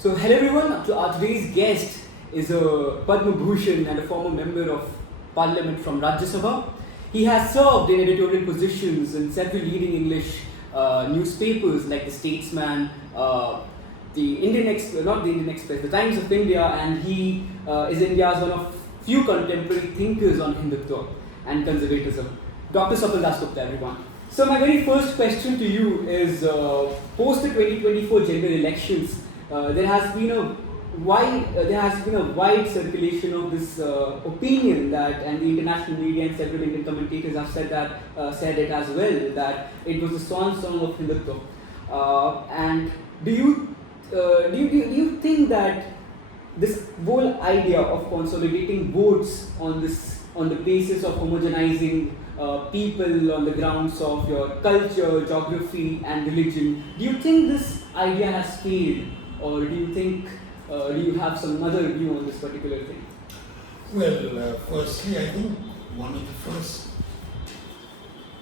So hello everyone, our today's guest is a Padma Bhushan and a former member of Parliament from Rajya Sabha. He has served in editorial positions in several leading English newspapers like The Statesman, the Indian Express, not the Indian Express, the Times of India, and he is India's one of few contemporary thinkers on Hindutva and conservatism. Dr Swapan Dasgupta, everyone. So my very first question to you is, post the 2024 general elections, there has been a wide circulation of this opinion that, and the international media and several Indian commentators have said it as well, that it was the song of Hindutva. And do you think that this whole idea of consolidating votes on the basis of homogenizing people on the grounds of your culture, geography, and religion, do you think this idea has failed, or do you think do you have some other view on this particular thing? Well, firstly, I think one of the first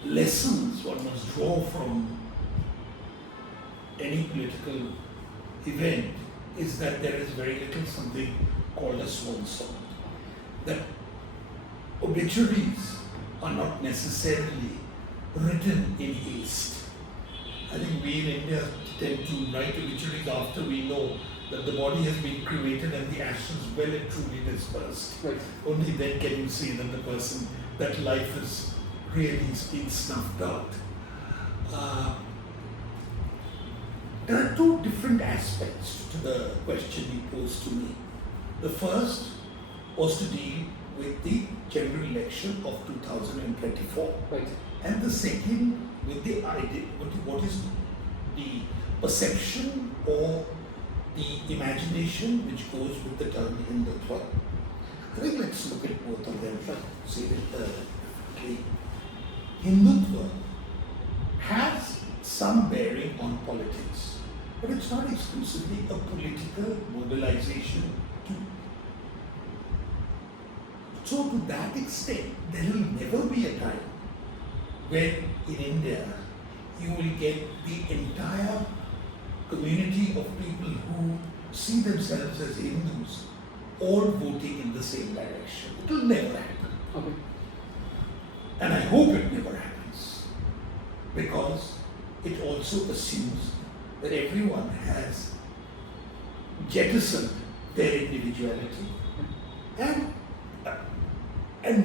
lessons one must draw from any political event is that there is very little something called a swan song. That obituaries are not necessarily written in haste. I think we in India tend to write obituaries after we know that the body has been cremated and the ashes well and truly dispersed. Right. Only then can you see that the person, that life is really been snuffed out. There are two different aspects to the question you posed to me. The first was to deal with the general election of 2024. Right. And the second with the idea, what is the perception or the imagination which goes with the term Hindutva. I think let's look at both of them, see it. Hindutva has some bearing on politics, but it's not exclusively a political mobilization tool. So to that extent, there will never be a time when in India you will get the entire community of people who see themselves as Hindus all voting in the same direction. It will never happen. Okay. And I hope it never happens, because it also assumes that everyone has jettisoned their individuality and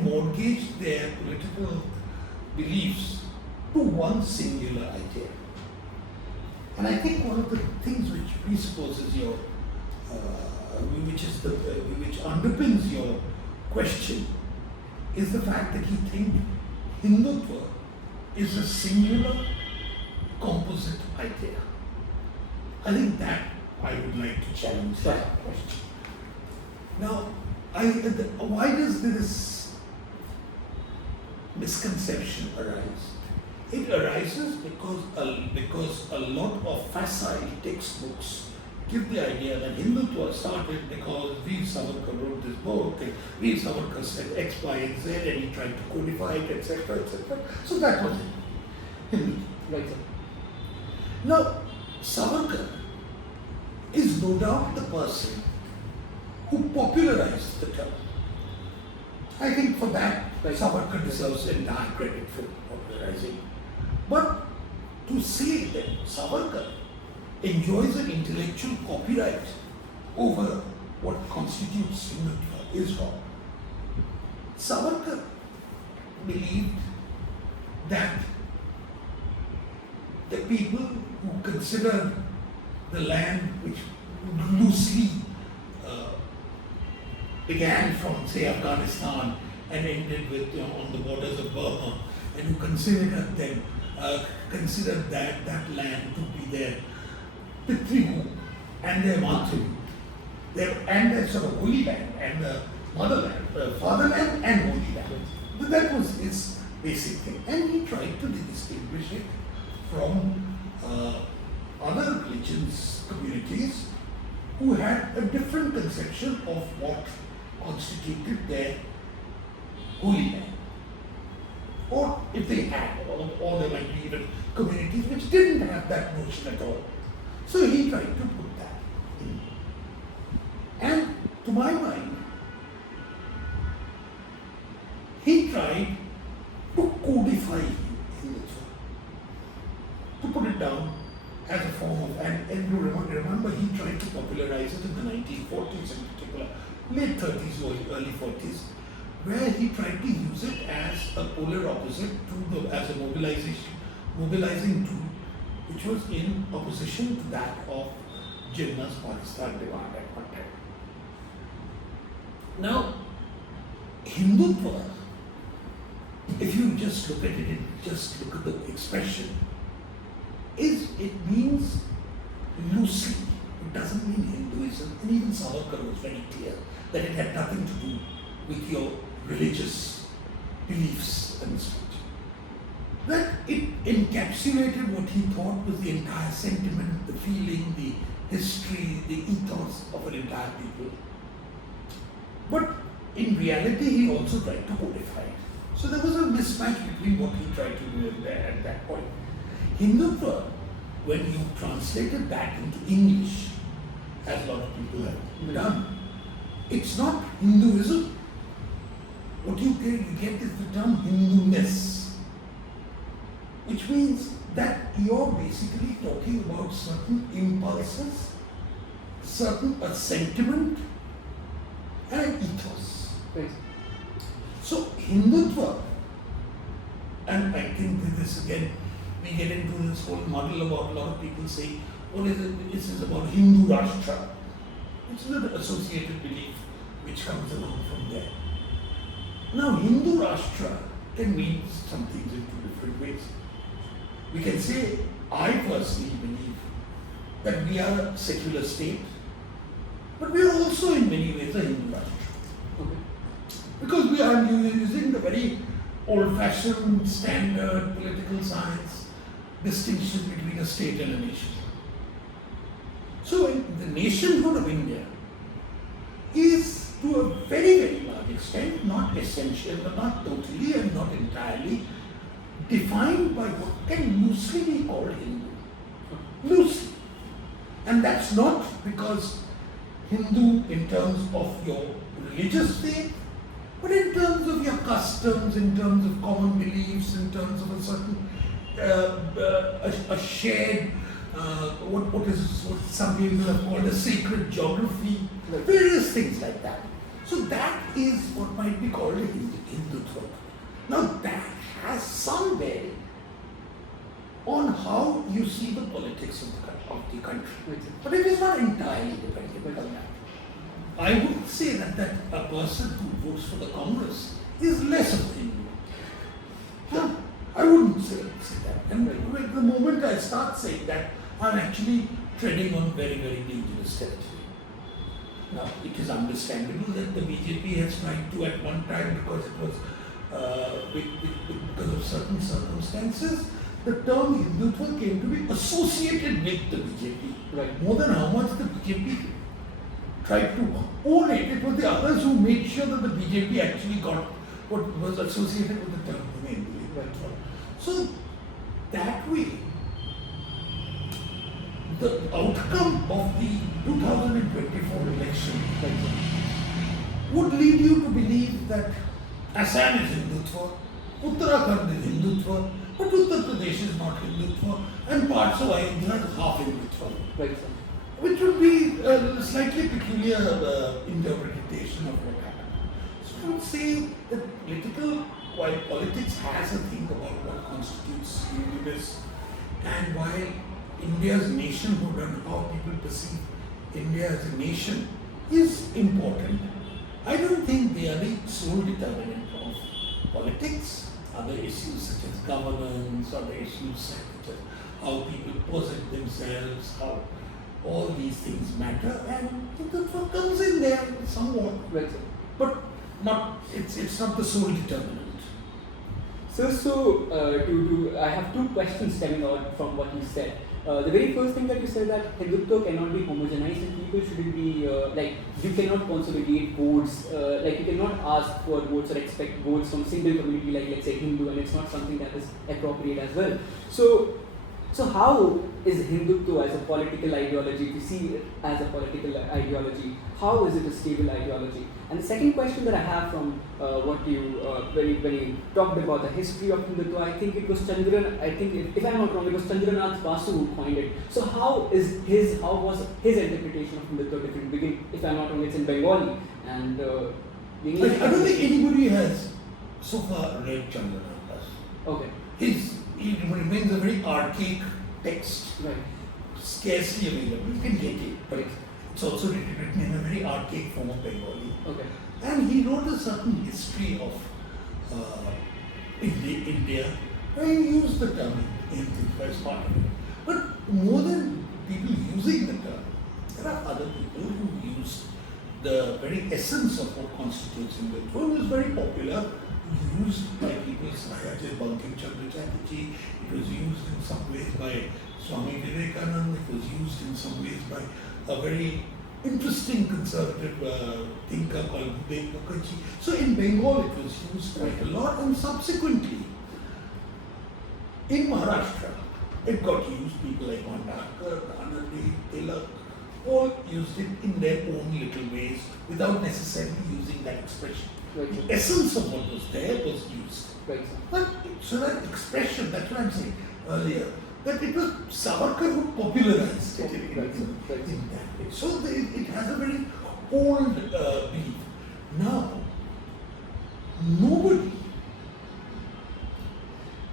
mortgaged their political beliefs to one singular idea. And I think one of the things which presupposes your, which underpins your question is the fact that you think Hindutva is a singular composite idea. I think that I would like to challenge that question. Now, why does this misconception arise? It arises because a lot of facile textbooks give the idea that Hindutva started because Veer Savarkar wrote this book, and Veer Savarkar said X, Y, and Z, and he tried to codify it, etc., etc. So that was it. Right, sir. Now, Savarkar is no doubt the person who popularized the term. I think for that, Savarkar deserves entire credit for popularizing. But to say that Savarkar enjoys an intellectual copyright over what constitutes Hindutva is wrong. Savarkar believed that the people who considered the land which loosely began from, say, Afghanistan and ended with, on the borders of Burma, and who considered that land to be their Pitribu and their Matru, and their sort of holy land and the motherland, fatherland and holy land. But that was his basic thing, and he tried to distinguish it from other religions, communities who had a different conception of what constituted their holy land. Or if they had, or there might be even communities which didn't have that notion at all. So he tried to put that in. my mind, he tried to codify Hindutva, to put it down as a form of, and you remember he tried to popularize it in the 1940s in particular, late 30s or early 40s, where he tried to use it as a polar opposite to as a mobilizing tool, which was in opposition to that of Jinnah's Pakistan demand at one time. Now, Hindutva, if you just look at it, just look at the expression, it means loosely. It doesn't mean Hinduism. And even Savarkar was very clear that it had nothing to do with your religious beliefs and such. That it encapsulated what he thought was the entire sentiment, the feeling, the history, the ethos of an entire people. But in reality, he also tried to codify it. So there was a mismatch between what he tried to do at that point. Hindutva, when you translated that into English, as a lot of people have done, it's not Hinduism. What you get is the term Hinduness, which means that you're basically talking about certain impulses, a sentiment, and an ethos. Right. So Hindutva, and I think this again, we get into this whole model about a lot of people saying, what is it? This is about Hindu Rashtra, which is an associated belief which comes along from there. Now, Hindu Rashtra can mean some things in two different ways. We can say, I personally believe that we are a secular state, but we are also in many ways a Hindu Rashtra. Okay. Because we are using the very old-fashioned, standard political science distinction between a state and a nation. So, the nationhood of India is to a very, very large extent, not essential, but not totally and not entirely, defined by what can loosely be called Hindu. Loosely. And that's not because Hindu in terms of your religious faith, but in terms of your customs, in terms of common beliefs, in terms of a certain a shared what some people have called a sacred geography, various things like that. So that is what might be called a Hindutva. Now that has some bearing on how you see the politics of the country, but it is not entirely dependent on that. I would say that a person who votes for the Congress is less of a Hindu. No, I wouldn't say that. And the moment I start saying that, I'm actually treading on very, very dangerous territory. Now, it is understandable that the BJP has tried to at one time, because it was because of certain circumstances, the term Hindutva came to be associated with the BJP. Right. More than how much the BJP tried to own it, it was the others who made sure that the BJP actually got what was associated with the term Hindu. Right. So, that way, the outcome of the 2024 election would lead you to believe that Assam is Hindutva, Uttarakhand is Hindutva, but Uttar Pradesh is not Hindutva, and parts of India is half Hindutva. Right. Which would be a slightly peculiar interpretation of what happened. So I would say that while politics has a thing about what constitutes Hinduness, and while India's nationhood and how people perceive India as a nation is important, I don't think they are the sole determinant of politics. Other issues such as governance, other issues such as how people posit themselves, how all these things matter, and Hindutva comes in there somewhat. Right. But it's not the sole determinant. So, I have two questions stemming out from what you said. The very first thing that you said, that Hindutva cannot be homogenized and people shouldn't be, you cannot consolidate votes, you cannot ask for votes or expect votes from a single community like, let's say, Hindu, and it's not something that is appropriate as well. So, So how is Hindutva as a political ideology, if you see it as a political ideology, how is it a stable ideology? And the second question that I have from what you, when you talked about the history of Hindutva, I think it was Chandran, I think if I'm not wrong, it was Chandranath Basu who coined it. So how was his interpretation of Hindutva different? Begin, if I'm not wrong, it's in Bengali. And the English I don't think anybody has so far read Chandranath Basu. Okay. It remains a very archaic text, Right. scarcely available. You can get it, but it's also written in a very archaic form of Bengali. Okay. And he wrote a certain history of India, where he used the term in the first part of it. But more than people using the term, there are other people who use the very essence of what constitutes Hindutva. It was very popular, used by people such as Bankim Chandra Chatterjee. It was used in some ways by Swami Vivekananda. It was used in some ways by a very interesting conservative thinker called Vivek Mukherjee. So in Bengal it was used quite a lot, and subsequently in Maharashtra it got used. People like Mandakar, Anandi, Tilak all used it in their own little ways without necessarily using that expression. Right. The essence of what was there was used. Right. But so that expression, that's what I'm saying earlier, that it was Savarkar who popularized it in that way. So it has a very old belief. Now, nobody,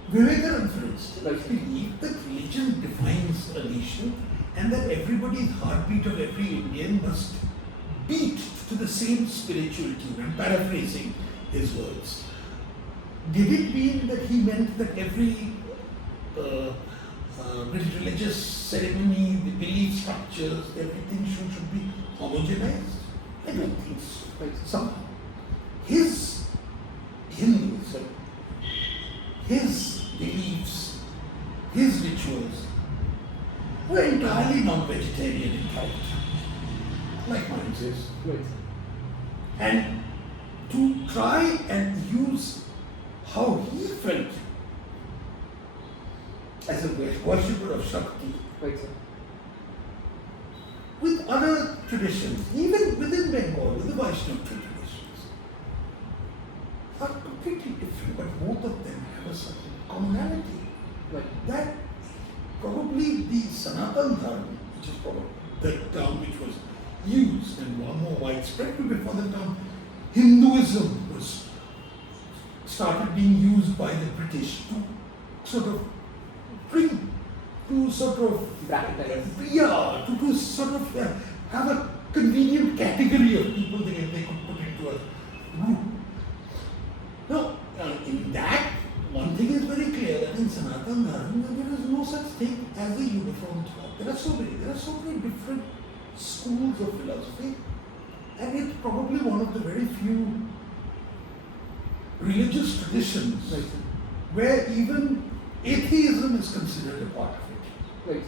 Vivekananda for instance, believed that religion defines a nation and that everybody's heartbeat of every Indian must beat to the same spiritual tune. I'm paraphrasing his words. Did it mean that he meant that every religious ceremony, the belief structures, everything should be homogenized? I don't think so. Somehow. His Hinduism, his beliefs, his rituals were entirely non-vegetarian in thought, like mine says. Right. And to try and use how he felt as a worshipper of Shakti Right, sir. with other traditions, even within Bengal, with the Vaishnava traditions, are completely different, but both of them have a certain commonality. Right. That probably the Sanatan Dharma, which is probably the term which was used and more widespread before the term Hinduism was started being used by the British to sort of bring, to sort of bracketize. to sort of have a convenient category of people that they could put into a group. Now, in that, one thing is very clear, that in Sanatan Dharma there is no such thing as a uniform thought. There are so many different schools of philosophy, and it's probably one of the very few religious traditions where even atheism is considered a part of it. Right.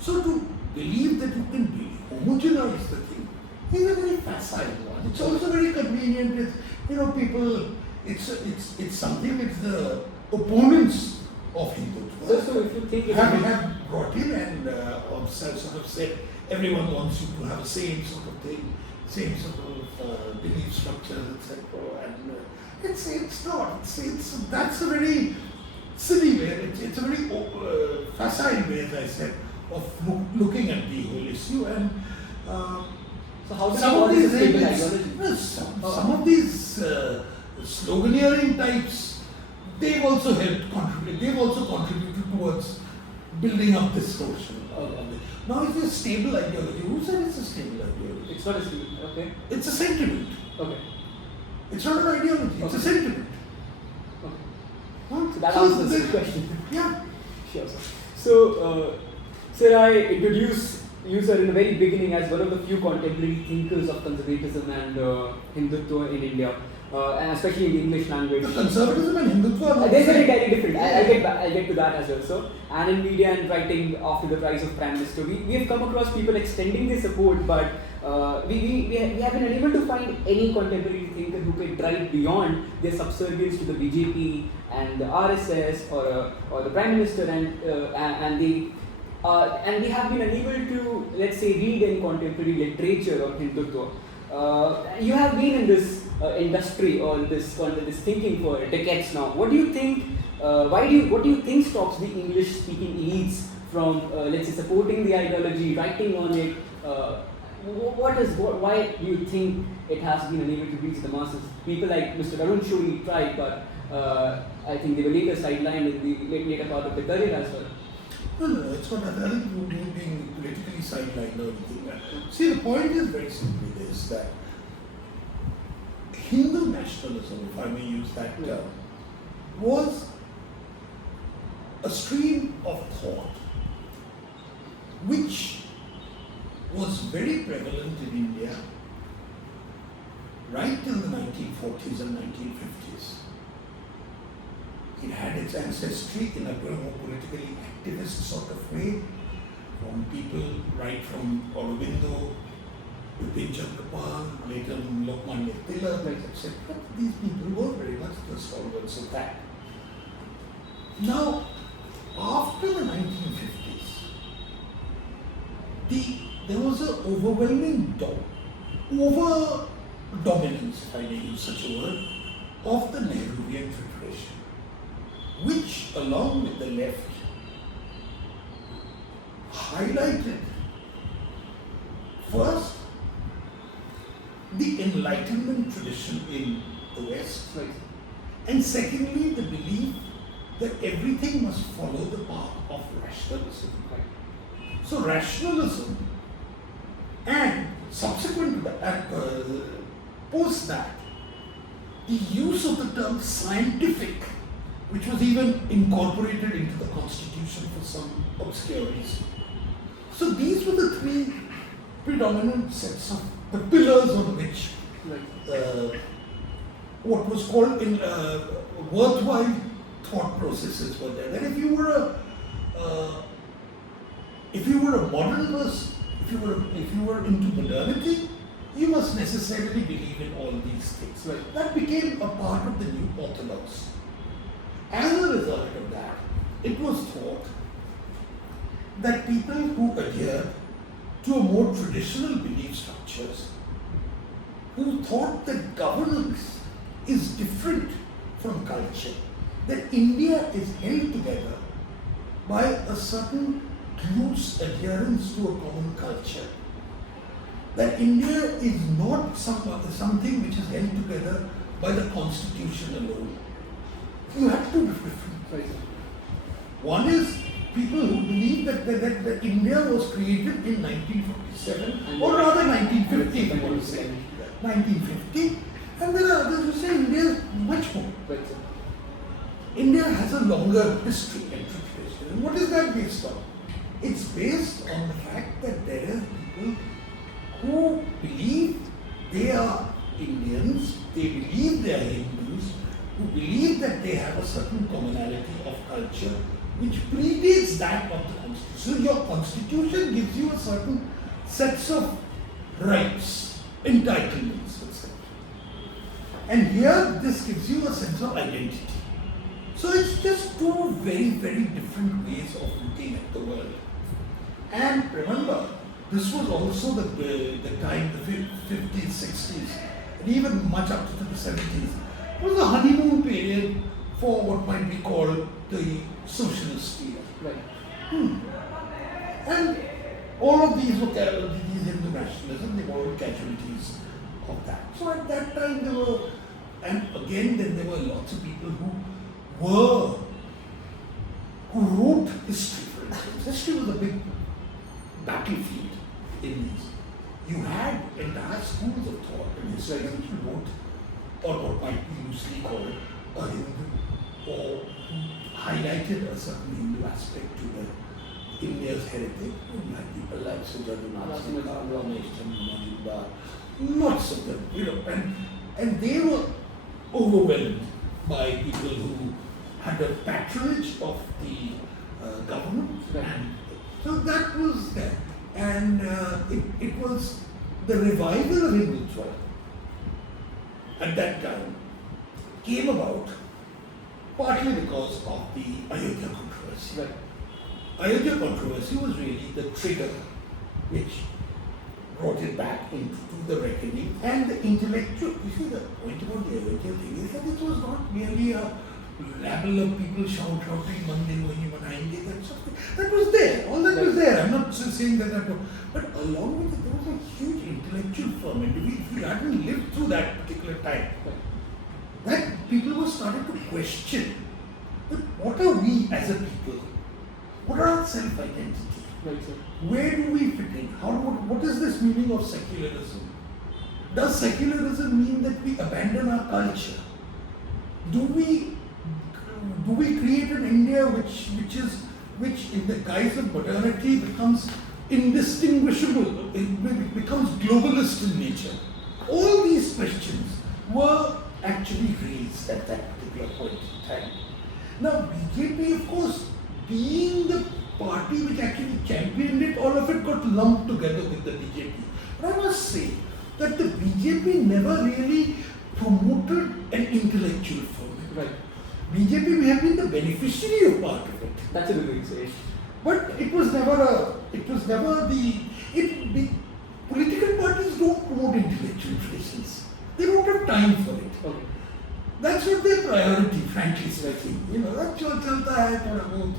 So to believe that you can homogenize the thing is a very facile one. It's also very convenient with, people, it's something which the opponents of Hindutva So if you think have brought in and sort of said everyone wants you to have the same sort of thing, same sort of belief structures, etc. And it's not. That's a very silly way. It's a very facile way, as I said, of looking at the whole issue. And so how does some of these ideology? some of these sloganeering types, they've also helped contribute. They've also contributed towards building up this notion. Now it's a stable ideology. Who said it's a stable ideology? It's not a stable. Okay. It's a sentiment. Okay. It's not an ideology. It's a sentiment. Okay. So that answers the question. Yeah. Sure, sir. So, sir, I introduced you, sir, in the very beginning as one of the few contemporary thinkers of conservatism and Hindutva in India. and especially in the English language. The conservatism and Hindutva are They're very, very different. I'll get to that as well. So, and in media and writing after the rise of Prime Minister, we have come across people extending their support, but we have been unable to find any contemporary thinker who can drive beyond their subservience to the BJP and the RSS or the Prime Minister and we have been unable to, let's say, read any contemporary literature on Hindutva. You have been in this industry or this thinking for decades now. What do you think? What do you think stops the English-speaking elites from, let's say, supporting the ideology, writing on it? Why do you think it has been unable to reach the masses? People like Mr. Arun Shuri tried, but I think they were later sidelined in the later part of their career as well. No, it's not that. I think you being politically sidelined or anything. See, the point is very simply this, that Hindu nationalism, if I may use that term, was a stream of thought which was very prevalent in India right till the 1940s and 1950s. It had its ancestry in a more politically activist sort of way, from people right from Aurobindo, Bipin Chandrapal, later Lokmanya Tilak, etc. These people were very much the stalwarts of that. Now, after the 1950s, there was an overwhelming dominance, if I may use such a word, of the Nehruvian tradition, which, along with the left, highlighted first the Enlightenment tradition in the West, Right. and secondly the belief that everything must follow the path of rationalism. Right. So rationalism, and subsequent to that, post that, the use of the term scientific, which was even incorporated into the constitution for some obscure reason. So these were the three predominant sets of the pillars on which what was called in worthwhile thought processes were there. That if you were a modern person, if you were into modernity, you must necessarily believe in all these things. Right. That became a part of the new orthodoxy. As a result of that, it was thought that people who adhered to a more traditional belief structures, who thought that governance is different from culture, that India is held together by a certain loose adherence to a common culture, that India is not something which is held together by the constitution alone. You have two different things. One is people who believe that India was created in 1947, or rather 1950, if you want to say. 1950, and there are others who say India is much more. India has a longer history and tradition. And what is that based on? It's based on the fact that there are people who believe they are Indians, they believe they are Hindus, who believe that they have a certain commonality of culture which predates that of the constitution. So your constitution gives you a certain sets of rights, entitlements, etc. And here this gives you a sense of identity. So it's just two very, very different ways of looking at the world. And remember, this was also the time, the 50s, 60s, and even much up to the 70s. It was a honeymoon period for what might be called the socialist era. Right. And all of these Hindu nationalism, they were all casualties of that. So at that time there were, and again then there were lots of people who wrote history, for instance. History was a big battlefield in these. You had entire schools of thought in history which wrote, or what might be loosely called a Hindu, or highlighted a certain Hindu aspect to India's heritage. You had people like Ramjas Political, Ramjas Political, lots of them, and they were overwhelmed by people who had the patronage of the government. And so that was there. And it was the revival of Hindutva at that time came about partly because of the Ayodhya controversy. Right. Ayodhya controversy was really the trigger which brought it back into the reckoning, and the intellectual, you see the point about the Ayodhya thing is that it was not merely a rabble of people shouting Mandir wahi banayenge, that was there, all that was there. I'm not saying that was, but along with it there was a huge intellectual ferment. If we hadn't lived through that particular time, that people were starting to question that what are we as a people? What are our self-identity? Right, sir. Where do we fit in? What is this meaning of secularism? Does secularism mean that we abandon our culture? Do we create an India which in the guise of modernity becomes indistinguishable, it becomes globalist in nature? All these questions were actually raised at that particular point in time. Now BJP, of course, being the party which actually championed it, all of it got lumped together with the BJP. But I must say that the BJP never really promoted an intellectual ferment. Right. BJP may have been the beneficiary of part of it. That's a good way to say it. But it was never political parties don't promote intellectual traditions. They don't have time for it. Okay. That's not their priority, frankly speaking. That's what chalta hai, thoda bahut,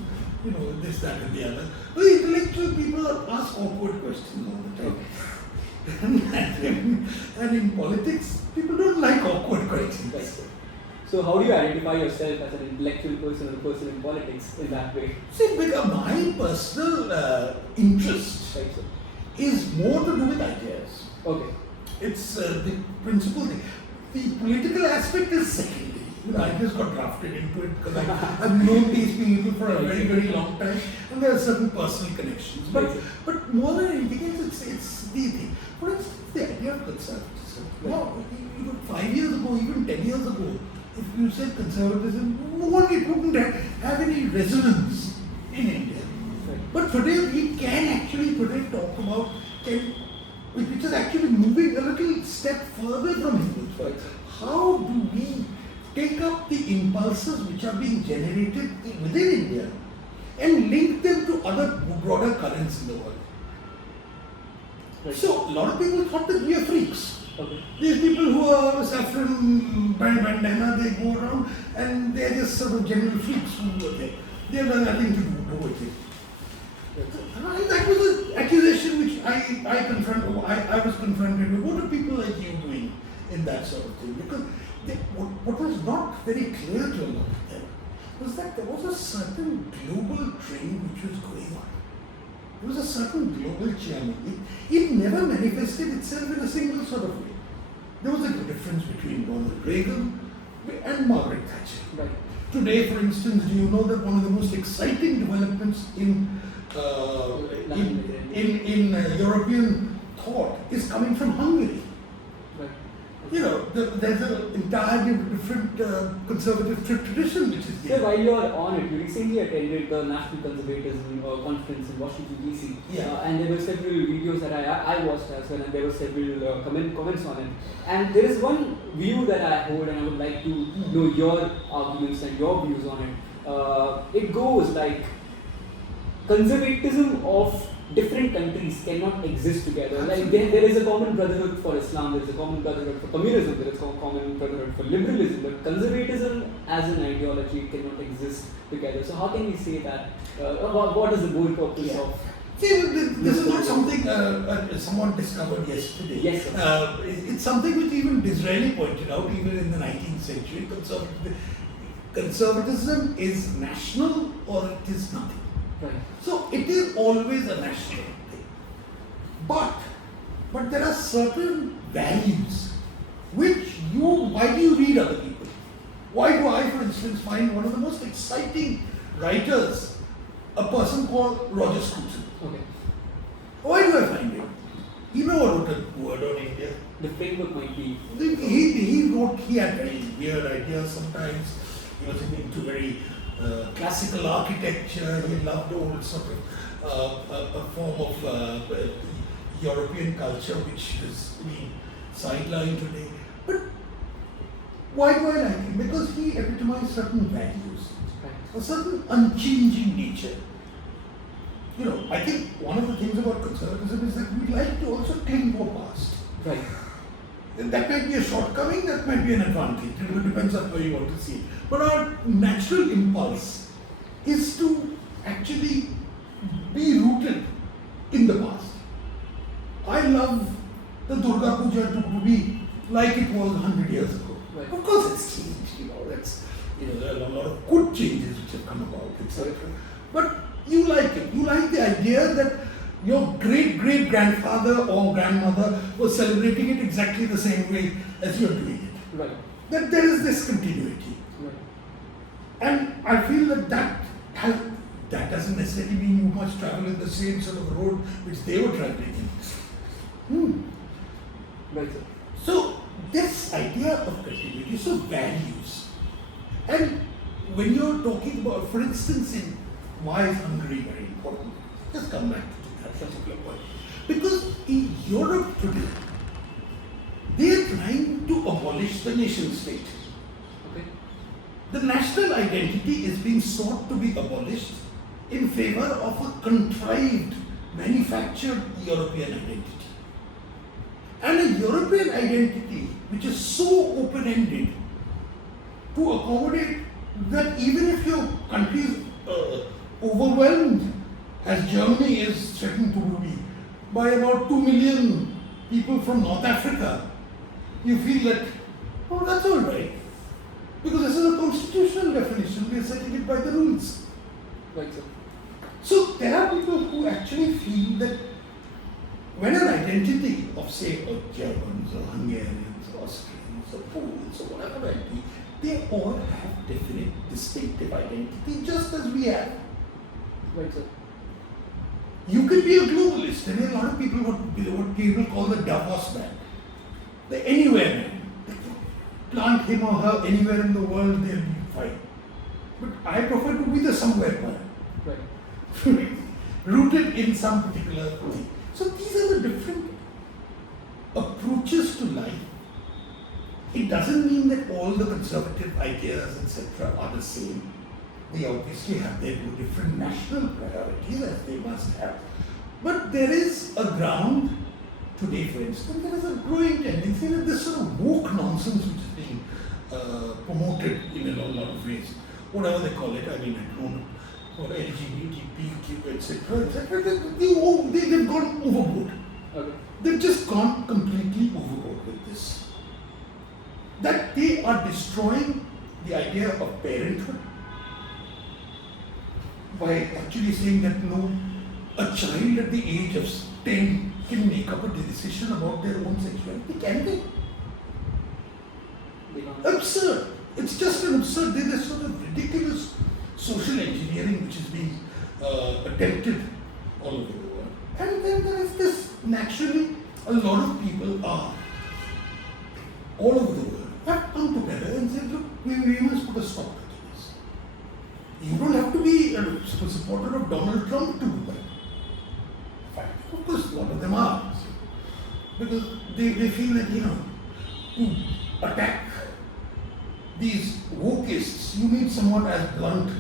this, that and the other. The intellectual people ask awkward questions all the time. And in politics, people don't like awkward questions. Right. So how do you identify yourself as an intellectual person or a person in politics in that way? See, my personal interest is more to do with ideas. Okay. It's the principal thing. The political aspect is secondary. I just got drafted into it because I've known these people for a very, very long time, and there are certain personal connections. But more than anything else, it's the thing. For instance, the idea of conservatism. Even 5 years ago, even 10 years ago, if you said conservatism, it wouldn't have any resonance in India. Right. But today we can actually talk about which is actually moving a little step further from Hindutva. How do we take up the impulses which are being generated within India and link them to other broader currents in the world? Right. So a lot of people thought that we are freaks. Okay. These people who are saffron bandana, they go around and they are just sort of general freaks who are there. They have nothing to do with it. And that was an accusation which I was confronted with. What are people like you doing in that sort of thing? Because what was not very clear to a lot of them was that there was a certain global trend which was going on. There was a certain global churning. It never manifested itself in a single sort of way. There was a difference between Ronald Reagan and Margaret Thatcher. Right. Today, for instance, do you know that one of the most exciting developments in European thought is coming from Hungary? Right. There's an entirely different conservative tradition which is So there. while you are on it, you recently attended the National Conservatism conference in Washington DC, and there were several videos that I watched as well, and there were several comments on it. And there is one view that I hold, and I would like to know your arguments and your views on it. It goes like conservatism of different countries cannot exist together. Like there is a common brotherhood for Islam, there is a common brotherhood for communism, there is a common brotherhood for liberalism, but conservatism as an ideology cannot exist together. So how can we say that? What is the whole purpose of? See, this is not something someone discovered yesterday. Yes, sir. It's something which even Disraeli pointed out, even in the 19th century. Conservatism is national or it is nothing. Right. So it is always a national thing. But there are certain values which why do you read other people? Why do I, for instance, find one of the most exciting writers, a person called Rajya College? Okay. Why do I find him? He never wrote a word on India. The framework might be. He had very weird ideas sometimes. He was into very classical architecture. He loved old sort of a form of European culture which is being sidelined today. But why do I like him? Because he epitomized certain values, a certain unchanging nature. You know, I think one of the things about conservatism is that we like to also cling to a past. Right. And that might be a shortcoming, that might be an advantage. It depends on how you want to see it. But our natural impulse is to actually be rooted in the past. I love the Durga Puja to be like it was 100 years ago. Right. Of course, it's changed. There are a lot of good changes which have come about, etc. But you like it. You like the idea that your great-great-grandfather or grandmother was celebrating it exactly the same way as you're doing it. Right. That there is this continuity. Right. And I feel that doesn't necessarily mean you must travel in the same sort of road which they were traveling in. Right, sir. So, this idea of continuity, so values. And when you're talking about, for instance, in why is Hungary very important? Just come back to that particular point. Because in Europe today, they are trying to abolish the nation state. Okay. The national identity is being sought to be abolished in favor of a contrived, manufactured European identity. And a European identity which is so open-ended to accommodate that even if your country is overwhelmed, as Germany is threatened to be, by about 2 million people from North Africa, you feel that, oh, that's all right. Because this is a constitutional definition, we are setting it by the rules. Right, sir. So there are people who actually feel that when an identity of, say, Germans or Hungarians or Austrians or Poles or whatever it might be, they all have definite distinctive identity just as we have. Right, sir. You can be a globalist, and a lot of people what people call the Davos man, the anywhere man. They can plant him or her anywhere in the world, they'll be fine. But I prefer to be the somewhere man. Right. Rooted in some particular thing. So these are the different approaches to life. It doesn't mean that all the conservative ideas, etc., are the same. They obviously have their different national priorities, as they must have. But there is a ground today, for instance, there is a growing tendency that this sort of woke nonsense which is being promoted in a lot of ways, whatever they call it, I mean, I don't know, or LGBTQ, etc., they've gone overboard. Okay. They've just gone completely overboard with this. That they are destroying the idea of parenthood by actually saying that no, a child at the age of 10 can make up a decision about their own sexuality. Can they? Absurd. It's just an absurd. There's sort of ridiculous social engineering which is being attempted all over the world. And then there is this, naturally, a lot of people are all over the world have come together and said, look, we must put a stop to this. You don't have to be a supporter of Donald Trump to do that. In fact, of course, a lot of them are. Because they feel that, to attack these wokeists, you need someone as blunt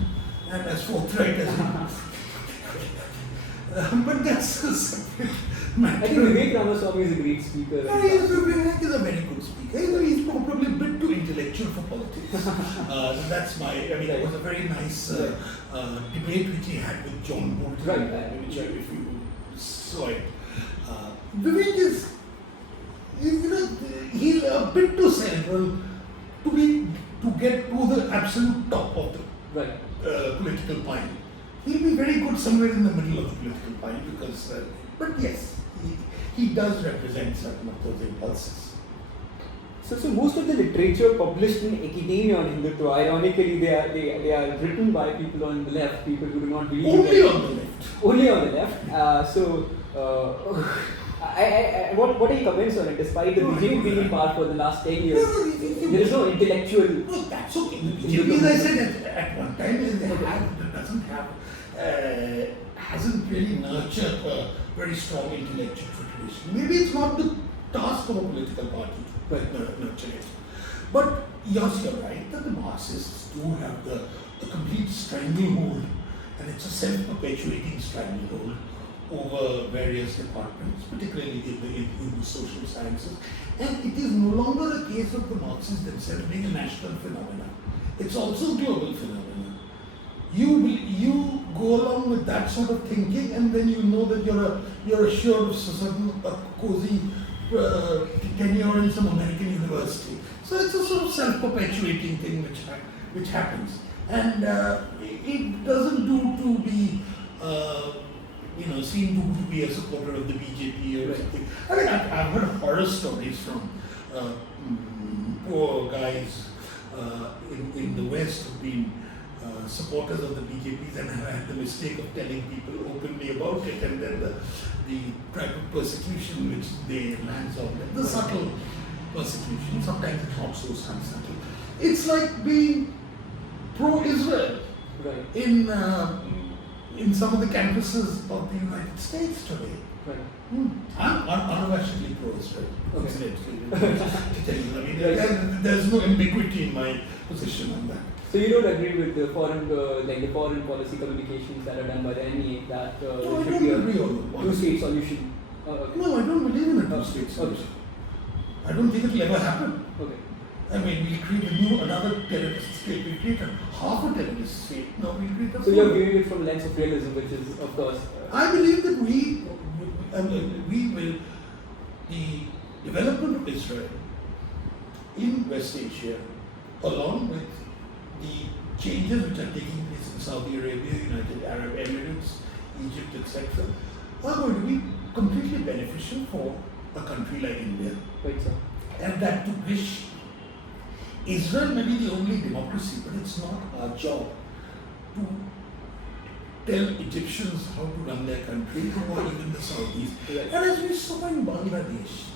and as forthright as him. But that's a separate matter. I think Vivek Ramaswamy is a great speaker. Vivek is a very good speaker. He's probably a bit too intellectual for politics. That's there was a very nice debate which he had with John Bolton, Right. which if you saw it. Vivek is, he's a bit too cerebral to get to the absolute top of the political pine. He'll be very good somewhere in the middle of the political pine because, but yes, he does represent certain of those impulses. So most of the literature published in academia on Hindutva, ironically, they are written by people on the left, people who do not believe Only that. on the left. only on the left. What are your comments on it? Despite the BJP being in power for the last 10 years, there is no intellectual. No, that's okay. The BJP, as I said at one time, hasn't really nurtured a very strong intellectual tradition. Maybe it's not the task of a political party to nurture it. But yes, you're right that the Marxists do have the complete stranglehold, and it's a self-perpetuating stranglehold over various departments, particularly in the social sciences. And it is no longer a case of the Marxists themselves being a national phenomenon. It's also a global phenomenon. You go along with that sort of thinking, and then you know that you're assured of a cozy tenure in some American university. So it's a sort of self-perpetuating thing which happens, and it doesn't do to be seem to be a supporter of the BJP or something. I mean, I've heard horror stories from poor guys in the West who've been supporters of the BJPs and have had the mistake of telling people openly about it, and then the type of persecution which they lands on them, the subtle persecution, sometimes it's not so subtle. It's like being pro-Israel in some of the campuses of the United States today. I'm unabashedly pro-Israel. There's no ambiguity in my position on that. So you don't agree with the foreign policy communications that are done by the NEA that there should be a two-state solution? No, I don't believe in a two-state solution. I don't think it will ever happen. I mean, we'll create another terrorist state. We'll create half a terrorist state. No, we'll create a So you're viewing it from the lens of realism, which is, of course... I believe that we will, the development of Israel in West Asia, along with the changes which are taking place in Saudi Arabia, United Arab Emirates, Egypt, etc., are going to be completely beneficial for a country like India. Right, sir. And that to wish Israel may be the only democracy, but it's not our job to tell Egyptians how to run their country, or even the Saudis. And as we saw in Bangladesh,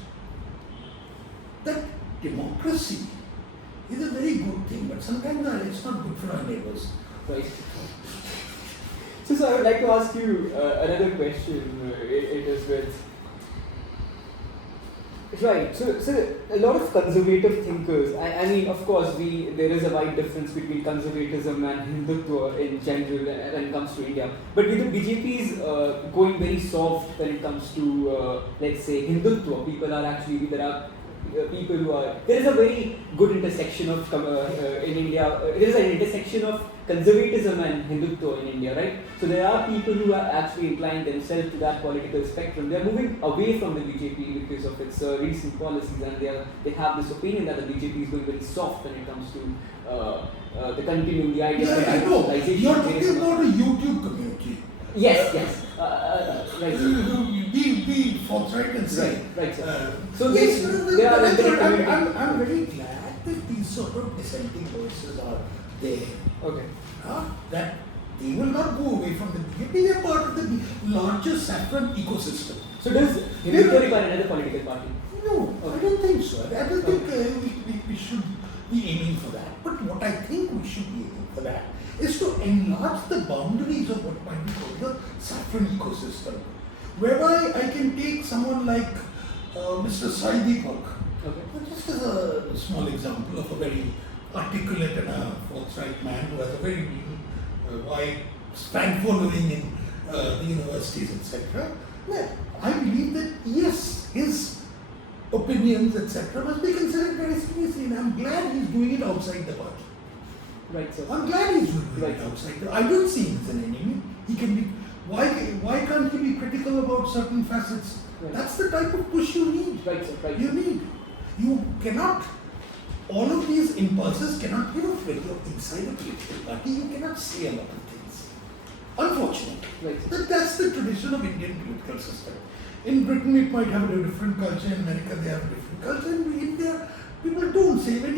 that democracy is a very good thing, but sometimes it's not good for our neighbors. Right. So I would like to ask you another question. It is with... Right, so a lot of conservative thinkers, I mean, of course, there is a wide difference between conservatism and Hindutva in general when it comes to India. But with the BJP is going very soft when it comes to, let's say, Hindutva. There are people who are, there is a very good intersection of, in India, there is an intersection of conservatism and Hindutva in India, right? So there are people who are actually inclined themselves to that political spectrum. They are moving away from the BJP because of its recent policies, and they have this opinion that the BJP is going very soft when it comes to the continuing the idea of nationalization. You're talking about a YouTube community. Yes. Right. Be forthright and say. Right, sir. I'm very glad that these sort of dissenting voices are there. Okay. That they will not go away from the BJP. They are part of the larger saffron ecosystem. So does Hindutva require another political party? No, I don't think so. I don't think we should be aiming for that. But what I think we should be aiming for that is to enlarge the boundaries of what might be called the saffron ecosystem, whereby I can take someone like Mr. Saidipak, just as a small example of a very articulate and a forthright man who has a very wide fan following in the universities, etc. I believe that yes, his opinions, etc., must be considered very seriously, and I'm glad he's doing it outside the party. Right, sir. I'm glad he's doing it outside. I don't see him as an enemy. He can be. Why can't he be critical about certain facets? Right. That's the type of push you need. Right, sir. Right. You need. You cannot. All of these impulses cannot. When you're inside a political party, you cannot say a lot of things. Unfortunately, right. But that's the tradition of Indian political system. In Britain, it might have a different culture. In America, they have a different culture. In India, people don't say. When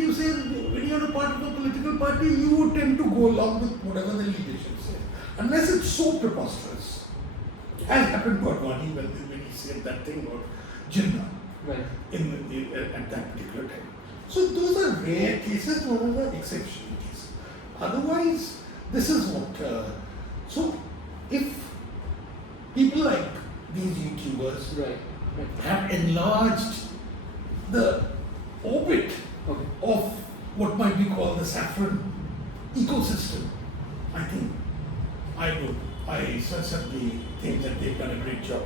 you're a part of a political party, you tend to go along with whatever the leadership says, unless it's so preposterous. as happened to Advani when he said that thing about Jinnah Right. at that particular time. So those are rare cases, those are exceptional cases. Otherwise, this is what. So if people like these YouTubers Right. have enlarged the orbit Okay. of what might be called the saffron ecosystem, I think I certainly think that they've done a great job.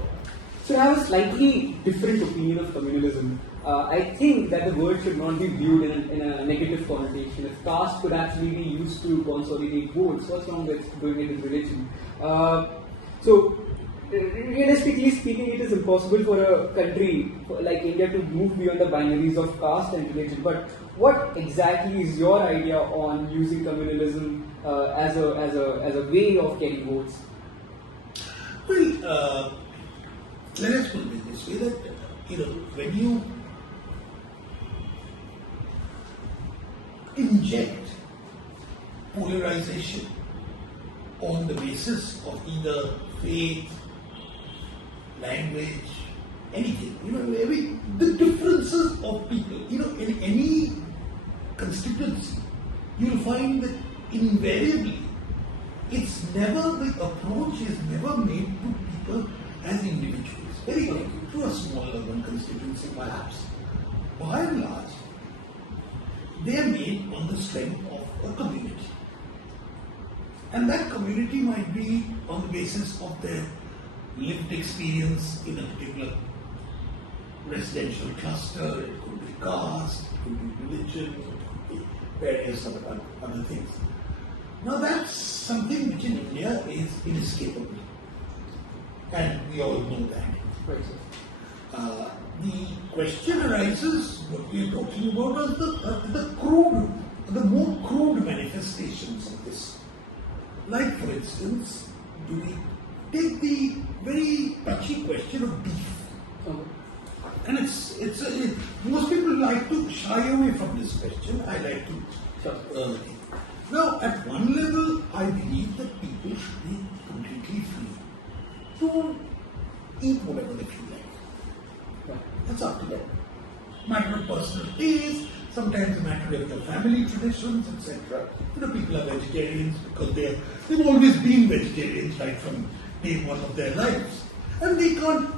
So I have a slightly different opinion of communalism. I think that the word should not be viewed in a negative connotation. If caste could actually be used to consolidate votes, what's wrong with doing it with religion? So, realistically speaking, it is impossible for a country like India to move beyond the binaries of caste and religion. But what exactly is your idea on using communalism as a way of getting votes? Well, let us put it this way that when you inject polarization on the basis of either faith, language, anything, the differences of people, in any constituency, you'll find that invariably the approach is never made to people as individuals. Very likely to a small urban constituency perhaps. By and large, they are made on the strength of a community. And that community might be on the basis of their lived experience in a particular residential cluster, it could be caste, it could be religion, it could be various other things. Now that's something which in India is inescapable. And we all know that. Right, sir. The question arises, what we are talking about is the more crude manifestations of this. Like, for instance, do we take the very touchy question of beef? Okay. And most people like to shy away from this question. I like to. Sure. Now, at one level, I believe that people should be completely free to eat whatever they feel like. Right. That's up to them. Matter of personal taste, sometimes a matter of their family traditions, etc. People are vegetarians because they've always been vegetarians right from day one of their lives. And they can't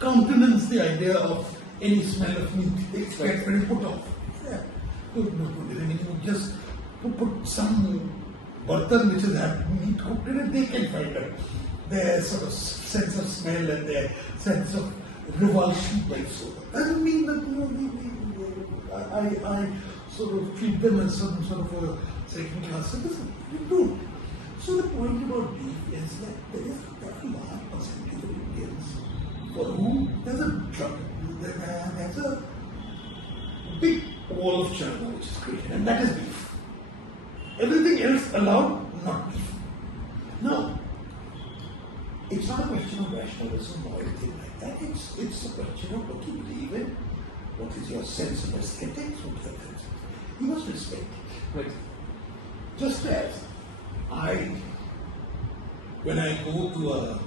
countenance the idea of any smell of meat. They expect very put off. Yeah. Good. I mean, you just put some burtan which has had meat cooked in it, they can find out their sort of sense of smell and their sense of revulsion by so. Doesn't mean that I sort of treat them as some sort of a second class citizen. You don't. So the point about beef is that there is a very large percentage of Indians for whom there's a big wall of China which is created, and that is beef. Everything else allowed, not beef. Now, it's not a question of rationalism or anything like that. It's a question of what you believe in, what is your sense of aesthetics, you must respect it. Right. Just as when I go to a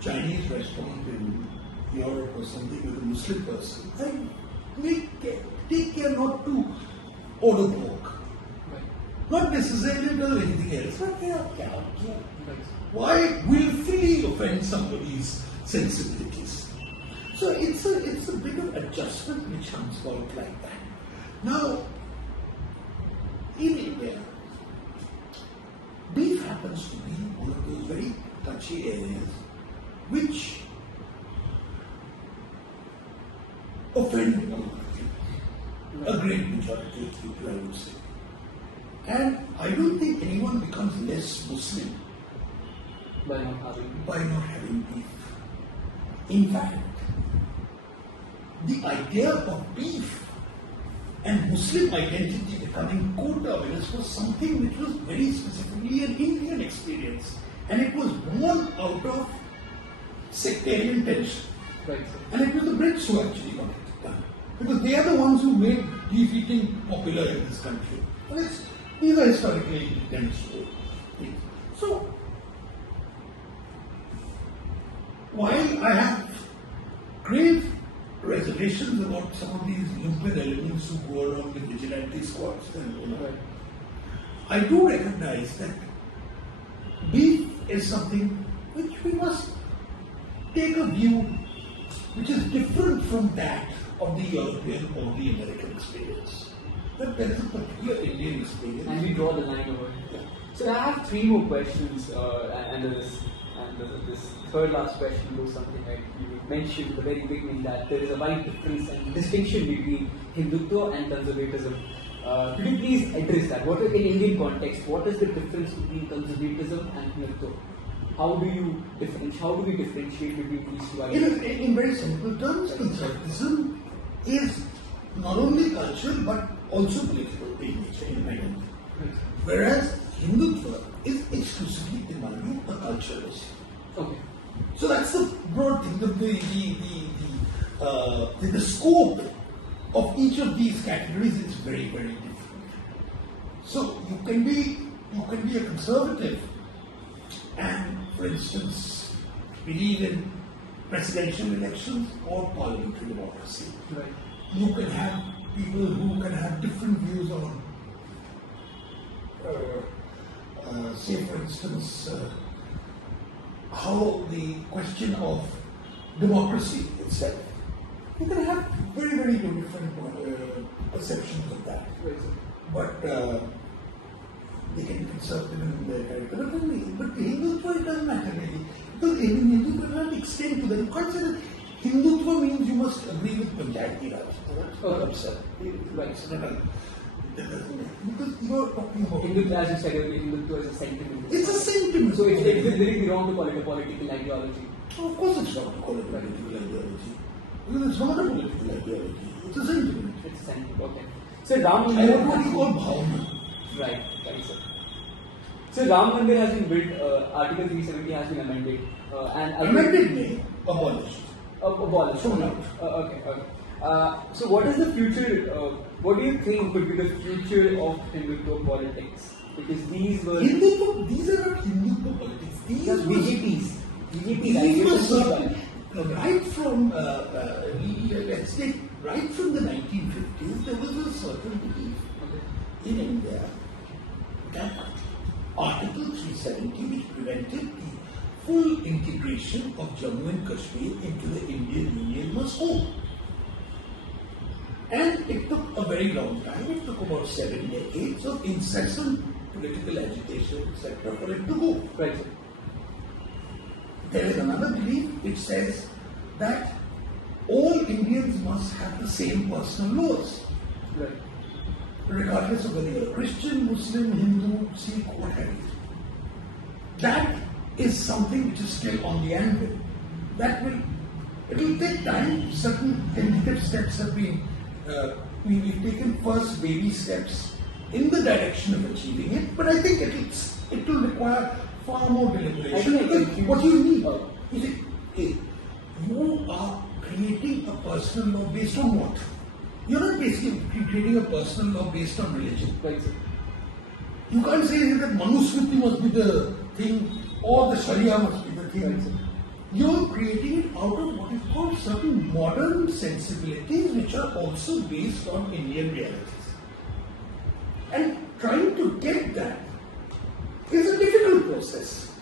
Chinese restaurant in Europe or something with a Muslim person, I take care not to order pork. Not necessarily does anything else, but they are cow. Why willfully offend somebody's sensibilities? So it's a bit of adjustment which comes about like that. Now, in India, beef happens to be one of those very touchy areas which offend a lot of people, a great majority of people, I would say. And I don't think anyone becomes less Muslim By not having beef. In fact, the idea of beef and Muslim identity becoming coterminous was something which was very specifically an Indian experience. And it was born out of sectarian tension. Right. And it was the Brits who actually got it done. Because they are the ones who made beef eating popular in this country. And these are historically intense things. So, while I have grave reservations about some of these lumpen elements who go around with vigilante squads, and I do recognize that beef is something which we must take a view which is different from that of the European or the American experience. But there is a particular Indian experience. And we draw the line over it. So I have three more questions, and this third last question goes something like you mentioned at the very beginning that there is a wide difference and distinction between Hindutva and conservatism. Could you please address that? What in Indian context, what is the difference between conservatism and Hindutva? How do we differentiate between these two ideas? In very simple terms, conservatism is not only cultural but also political in nature, in my opinion. Whereas Hindutva is exclusively, in my view, a culturalist. Okay. So that's the broad thing. The scope of each of these categories is very, very different. So you can be a conservative and, for instance, believe in presidential elections or parliamentary democracy. Right. You can have people who can have different views on, say, for instance, how the question of democracy itself. You can have very, very different perceptions of that. Right. But they can be conservative in their character. But Hindutva, it doesn't matter really. Because Hindutva does not extend to them. You can't say that Hindutva means you must agree with Panchayati Raj. That's not absurd. Right. It's not a, that doesn't matter. Because you are talking about Hindutva, as you said earlier, Hindutva is a sentiment. It's a sentiment. So it will really be wrong to call it a political ideology. Of course it's wrong to call it a political ideology. Because it's not a political ideology. It's a sentiment. It's a sentiment, okay. So Ram I don't know what you call bhavna. Right, sir. So Ram Mandir has been built, Article 370 has been amended. Amended me, abolished. Abolished. Thrown out. Okay. So what is the future, what do you think could be the future of Hindutva politics? Because these were... These are not Hindutva politics. These are BJPs. These were certain, right from, let's take, right from the 1950s, there was a certain belief in India that Article 370, which prevented the full integration of Jammu and Kashmir into the Indian Union, must hold. And it took a very long time. It took about 7 decades of incessant political agitation, etc., for it to go. Right. There is another belief which says that all Indians must have the same personal laws. Right. Regardless of whether you're a Christian, Muslim, Hindu, Sikh, what have you. That is something which is still on the anvil. It will take time. Certain tentative steps have been, we've taken first baby steps in the direction of achieving it, but I think it will require far more deliberation. Because what you need is you are creating a personal law based on what? You're not basically creating a personal law based on religion. Right, sir. You can't say that Manusmriti must be the thing or the Sharia must be the thing. Right, sir. You're creating it out of what is called certain modern sensibilities which are also based on Indian realities. And trying to get that is a difficult process.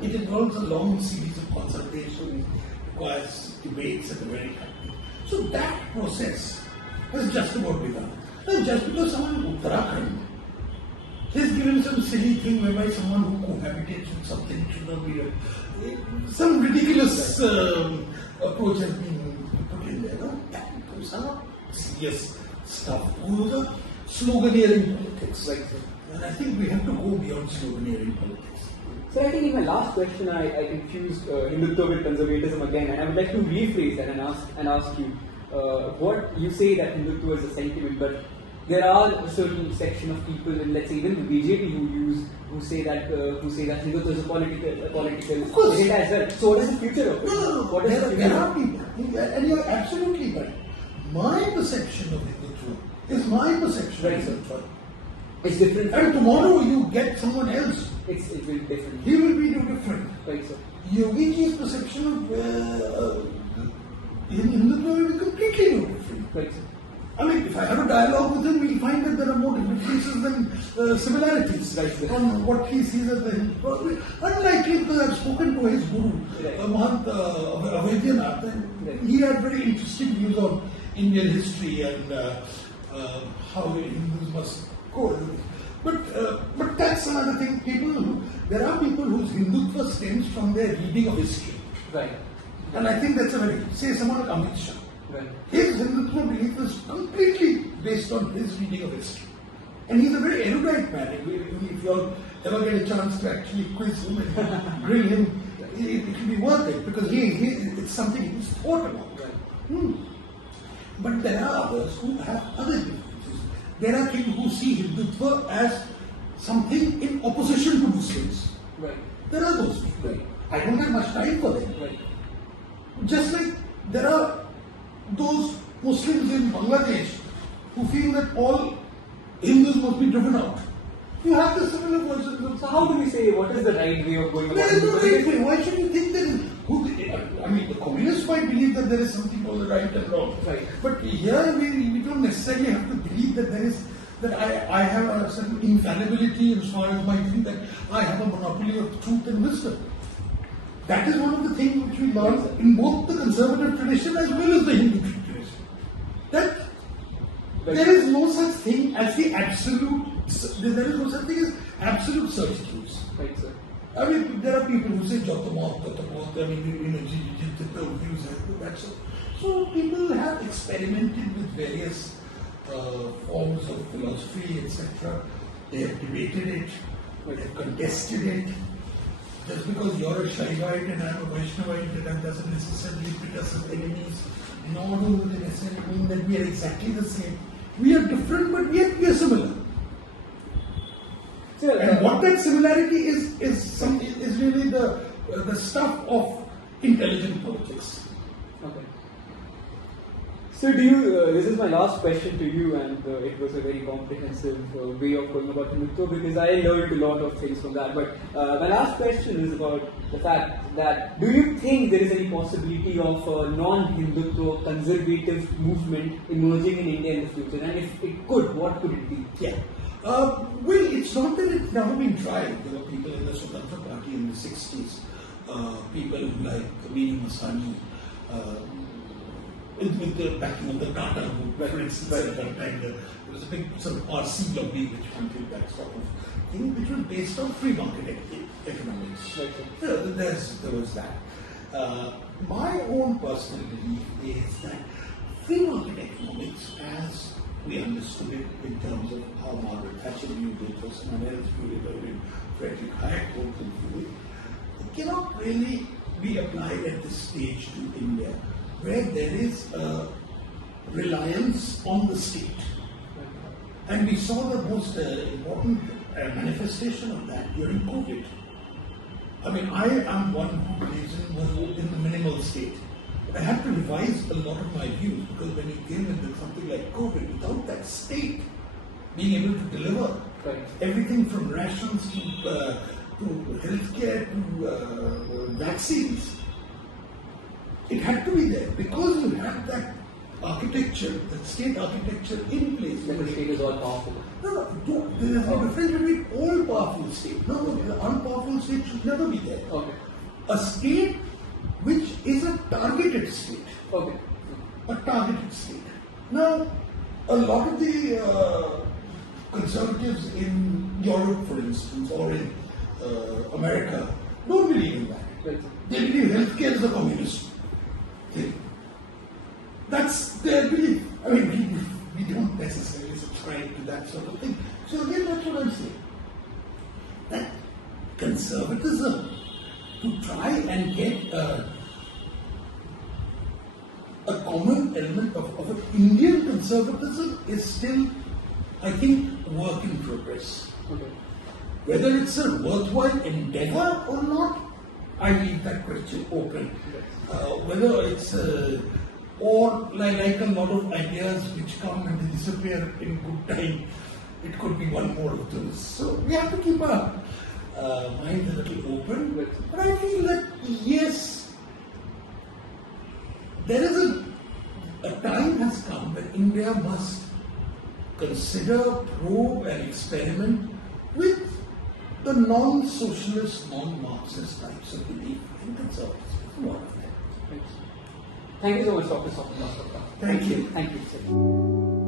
It involves a long series of consultations, requires debates at the very time. So that process has just about begun. And just because someone in Uttarakhand is given some silly thing whereby someone who cohabitates with something should not be some ridiculous approach has been put in there. No? Those are not serious stuff. Those are sloganeering politics. Right. And I think we have to go beyond sloganeering politics. So I think in my last question I confused Hindutva with conservatism again, and I would like to rephrase that and ask you what you say that Hindutva is a sentiment, but there are a certain section of people, and let's say even the BJP who say that Hindutva is a political agenda as well. So what is the future of it? No. There are people, and you're absolutely right. My perception of Hindutva is my perception of Hindutva. It's different. And tomorrow you get someone else. It will be different. He will be no different. Right, sir. Yogi ji's perception of Hindutva will be completely no different. Right, sir. I mean, if I have a dialogue with him, we'll find that there are more differences than similarities, right, on what he sees as the Hindutva. Unlikely, because I've spoken to his guru, Mahant Avaidhanath, and he had very interesting views on Indian history and how Hindus must go. But that's another thing. There are people whose Hindutva stems from their reading of history. Right. And I think that's a very, say someone like Amit Shah. Right. His Hindutva belief is completely based on his reading of history. And he's a very erudite man. If you all ever get a chance to actually quiz him and grill him, it will be worth it, because it's something he's thought about. Right. But there are others who have other differences. There are people who see Hindutva as something in opposition to Muslims. Right. There are those people. Right. I don't have much time for them. Right. Just like there are those Muslims in Bangladesh who feel that all Hindus must be driven out. You have the similar version. So how do we say what is the right way of going about There is no it? right way. Why should you think that? I mean, the communists might believe that there is something called the right and wrong. Right. But here we don't necessarily have to believe that I have a certain infallibility as far as my view, that I have a monopoly of truth and wisdom. That is one of the things which we learn in both the conservative tradition as well as the Hindu tradition. That there is no such thing as the absolute. There is no such thing as absolute certitudes. Right, sir. I mean, there are people who say Jatamat, I mean, views that so. So people have experimented with various forms of philosophy, etc. They have debated it, they have contested it. Just because you're a Shaivite and I'm a Vaishnavite, that doesn't necessarily put us as enemies. Nor do they necessarily mean that we are exactly the same. We are different, but yet we are similar. Sir, And what that similarity is really the stuff of intelligent politics. Okay. So do you, this is my last question to you, and it was a very comprehensive way of going about Hindutva, because I learned a lot of things from that. But my last question is about the fact that, do you think there is any possibility of a non-Hindutva conservative movement emerging in India in the future? And if it could, what could it be? Yeah. Well, it's not that it's never been tried. There were people in the Swatantra Party in the 60s, people like Kabir Masani, with the backing of the Tata Group, for instance, at that time there was a big sort of RC lobby which wanted that sort of thing, which was based on free market economics. There was that. My own personal belief is that free market economics, as we understood it in terms of how Margaret Thatcher viewed it, or someone else viewed it, or even Frederick Hayek viewed it, cannot really be applied at this stage to India, where there is a reliance on the state. And we saw the most important manifestation of that during COVID. I mean, I am one who believes in the minimal state. But I had to revise a lot of my views, because when you came into something like COVID, without that state being able to deliver everything from rations to healthcare to vaccines, it had to be there, because you had that architecture, that state architecture in place. That the state is all powerful. No, there is no difference between all powerful state. No, the unpowerful state should never be there. Okay. A state which is a targeted state. Okay. A targeted state. Now, a lot of the conservatives in Europe, for instance, or in America, don't believe in that. Right. They believe healthcare is a communist thing. That's their belief. I mean, we don't necessarily subscribe to that sort of thing. So again, that's what I'm saying. That conservatism, to try and get a common element of an Indian conservatism, is still, I think, work in progress. Okay. Whether it's a worthwhile endeavor or not, I leave that question open. Whether it's or like a lot of ideas which come and disappear in good time, it could be one more of those. So we have to keep our mind a little open. But I feel that yes, there is a time has come when India must consider, probe and experiment with the non-socialist, non-Marxist types of belief in conservatism. Thank you so much, Dr. Swapan Dasgupta. Thank you. Thank you, sir.